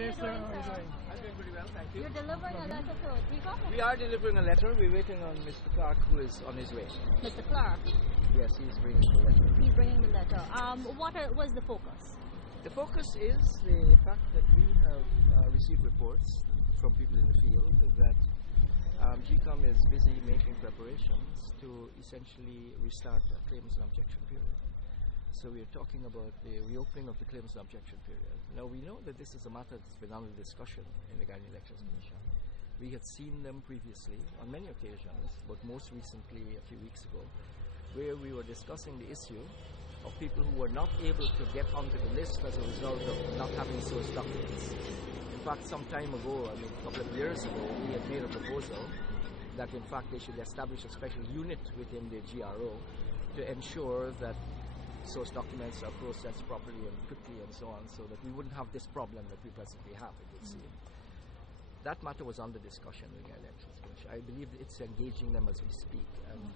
today, sir? How are you doing? I'm doing pretty well, thank you. You're delivering a letter to gecom? We are delivering a letter. We're waiting on Mr. Clark, who is on his way. Mr. Clark? Yes, he's bringing the letter. He's bringing the letter. What was the focus? The focus is the fact that we have received reports from people in the field that gecom is busy making preparations to essentially restart a claims and objection period. So we are talking about the reopening of the claims and objection period. Now we know that this is a matter that's been under discussion in the Ghanaian Elections Commission. We had seen them previously on many occasions, but most recently a few weeks ago, where we were discussing the issue of people who were not able to get onto the list as a result of not having source documents. In fact, some time ago, a couple of years ago, we had made a proposal that in fact they should establish a special unit within the GRO to ensure that source documents are processed properly and quickly and so on, so that we wouldn't have this problem that we presently have, it would seem. That matter was under discussion in the Elections Commission. I believe it's engaging them as we speak, and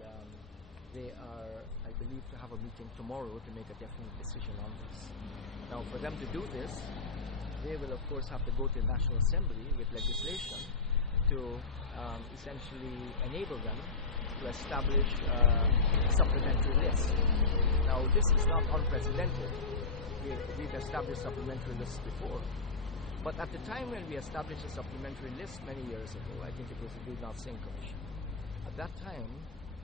they are, I believe, to have a meeting tomorrow to make a definite decision on this. Now, for them to do this, they will of course have to go to the National Assembly with legislation to essentially enable them to establish a supplementary list. Now, this is not unprecedented. We've established supplementary lists before. But at the time when we established a supplementary list many years ago, I think it was the Do Not Sing Commission. At that time,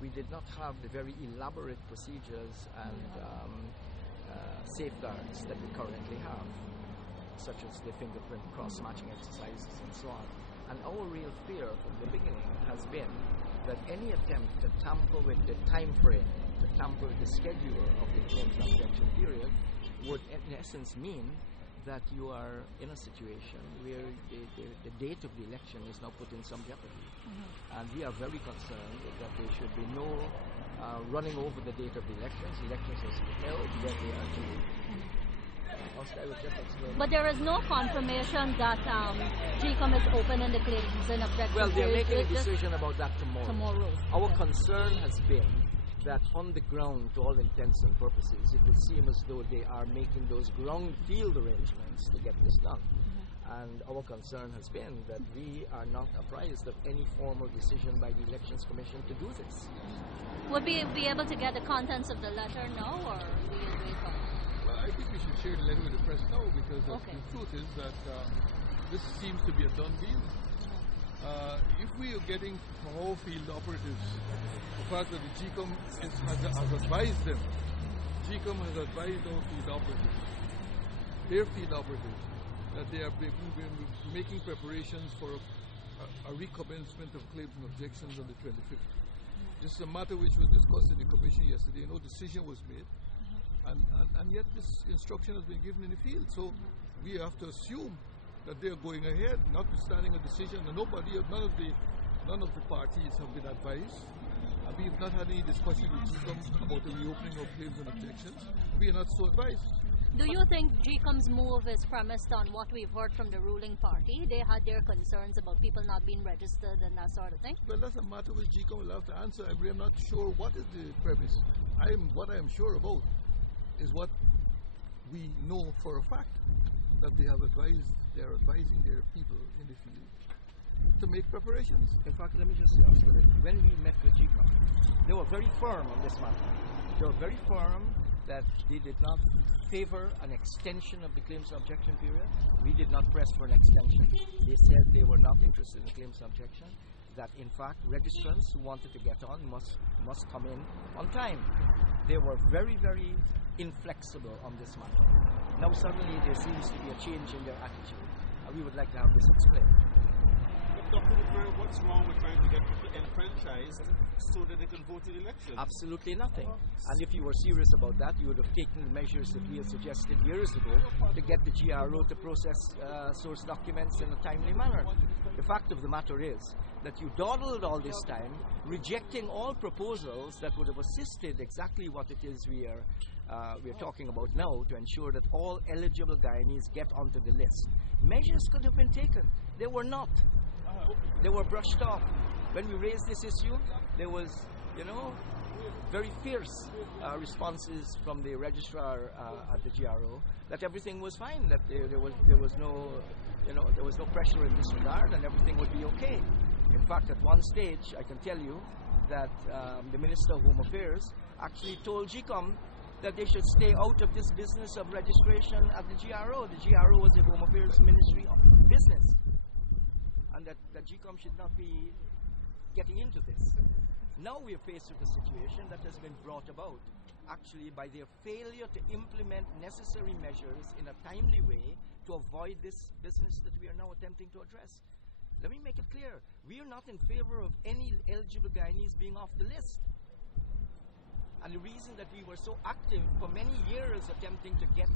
we did not have the very elaborate procedures and safeguards that we currently have, such as the fingerprint cross-matching exercises and so on. And our real fear from the beginning has been that any attempt to tamper with the time frame, to tamper with the schedule of the claims and objection period would in essence mean that you are in a situation where the date of the election is now put in some jeopardy. And we are very concerned that there should be no running over the date of the elections. The elections are to be held when they are due. But there is no confirmation that gecom is open in the claims and objection. Well, they're making a decision about that tomorrow. Our Okay. concern has been that on the ground, to all intents and purposes, it would seem as though they are making those ground field arrangements to get this done. And our concern has been that we are not apprised of any formal decision by the Elections Commission to do this. Would we be able to get the contents of the letter now, or will you wait for? Well, I think we should share the letter with the press now, because Okay. the truth is that this seems to be a done deal. If we are getting from our field operatives the fact that the gecom has advised them, gecom has advised our field operatives, their field operatives, that they are making preparations for a recommencement of claims and objections on the 25th. This is a matter which was discussed in the commission yesterday. No decision was made, and yet this instruction has been given in the field. So we have to assume that they are going ahead, notwithstanding a decision. And none of the parties have been advised. And we have not had any discussion with gecom about the reopening of claims and objections. We are not so advised. Do you think gecom's move is premised on what we've heard from the ruling party? They had their concerns about people not being registered and that sort of thing? Well, that's a matter which gecom will have to answer. I'm not sure what is the premise. What I am sure about is what we know for a fact, that they are advising their people in the field to make preparations. In fact, let me just ask you, when we met with gecom, they were very firm on this matter. They were very firm that they did not favor an extension of the claims and objection period. We did not press for an extension. They said they were not interested in claims and objection, that in fact registrants who wanted to get on must come in on time. They were very, very inflexible on this matter. Now suddenly there seems to be a change in their attitude, and we would like to have this explained. But Dr. Woodbury, what's wrong with trying to get people enfranchised so that they can vote in elections? Absolutely nothing. And if you were serious about that, you would have taken the measures that we had suggested years ago to get the GRO to process source documents in a timely manner. The fact of the matter is that you dawdled all this time, rejecting all proposals that would have assisted exactly what it is we are talking about now, to ensure that all eligible Guyanese get onto the list. Measures could have been taken. They were not. They were brushed off. When we raised this issue, there was, very fierce responses from the registrar at the GRO that everything was fine, that there was no there was no pressure in this regard, and everything would be okay. In fact, at one stage, I can tell you that the Minister of Home Affairs actually told GECOM that they should stay out of this business of registration at the GRO. The GRO was the Home Affairs Ministry business, and that GECOM should not be getting into this. Now we are faced with a situation that has been brought about actually by their failure to implement necessary measures in a timely way to avoid this business that we are now attempting to address. Let me make it clear, we are not in favor of any eligible Guyanese being off the list. And the reason that we were so active for many years attempting to get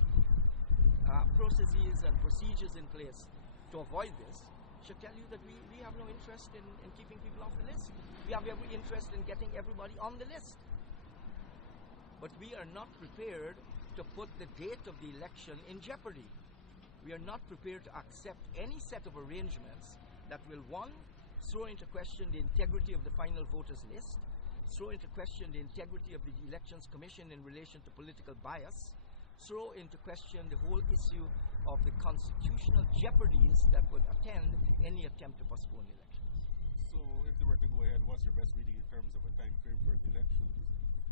processes and procedures in place to avoid this should tell you that we have no interest in keeping people off the list. We have every interest in getting everybody on the list. But we are not prepared to put the date of the election in jeopardy. We are not prepared to accept any set of arrangements that will, one, throw into question the integrity of the final voters list, throw into question the integrity of the Elections Commission in relation to political bias, throw into question the whole issue of the constitutional jeopardies that would attend any attempt to postpone the elections. So if they were to go ahead, what's your best reading in terms of a time frame for the elections?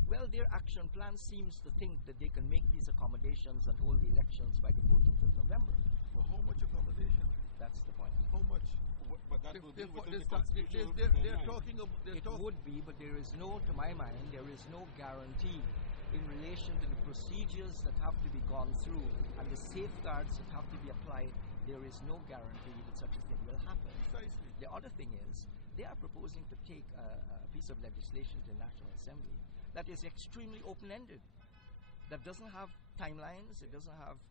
Well, their action plan seems to think that they can make these accommodations and hold the elections by the 14th of November. For how much accommodation? That's the point. How much? But that will be within the constitutional they're deadline. talking about. It would be, but there is no, to my mind, there is no guarantee in relation to the procedures that have to be gone through and the safeguards that have to be applied. There is no guarantee that such a thing will happen. Precisely. The other thing is, they are proposing to take a piece of legislation to the National Assembly that is extremely open-ended, that doesn't have timelines, it doesn't have,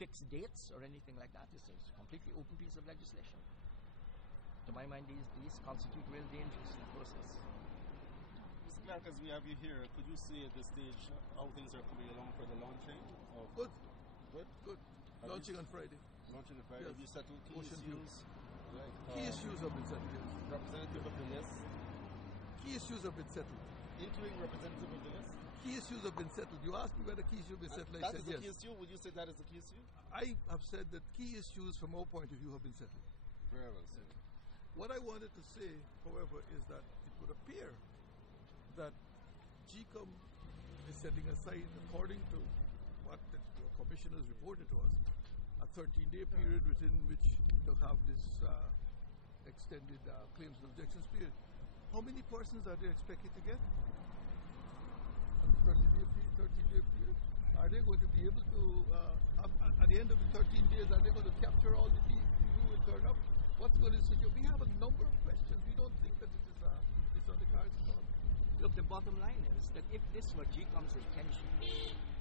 fixed dates or anything like that. It's a completely open piece of legislation. To my mind, these constitute real dangers in the process. Mr. Clark, as we have you here, could you see at this stage how things are coming along for the launching? Good. Good? Good. Launching on Friday. Launching on Friday. Yes. Have you settled key Motion issues? Right. Key issues have been settled. Yes. Representative of the list. Key issues have been settled. Interim representative of the list. Key issues have been settled. You asked me whether key issues have been settled. I That said is a yes. key issue? Would you say that is a key issue? I have said that key issues from our point of view have been settled. Very well said. What I wanted to say, however, is that it would appear that GECOM is setting aside, according to what the commissioners reported to us, a 13-day period within which to have this extended claims and objections period. How many persons are they expected to get? 13-day period? Are they going to be able to, at the end of the 13 days, are they going to capture all the people who will turn up? What's going to situation? We have a number of questions. We don't think that it's on the cards at all. Look, the bottom line is that if this were GECOM's intention,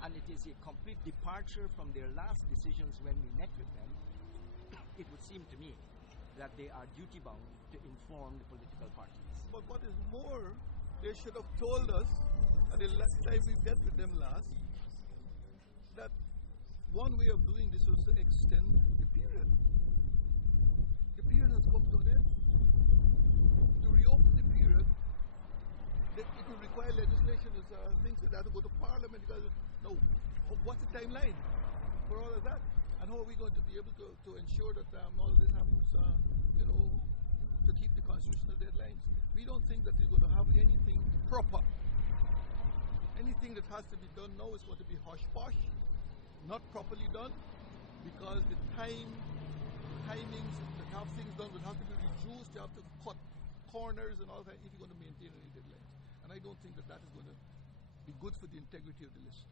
and it is a complete departure from their last decisions when we met with them, it would seem to me that they are duty-bound to inform the political parties. But what is more, they should have told us, at the last time we met with them last, that one way of doing this was to extend the period. The period has come to an end. To reopen the period, it will require legislation, things like that, to go to Parliament. No, what's the timeline for all of that? And how are we going to be able to ensure that all of this happens, to keep the constitutional deadlines? We don't think that they're going to have anything proper. Anything that has to be done now is going to be hush-posh, not properly done, because the timings to have things done will have to be reduced. You have to cut corners and all that if you're going to maintain any deadlines. And I don't think that is going to be good for the integrity of the list.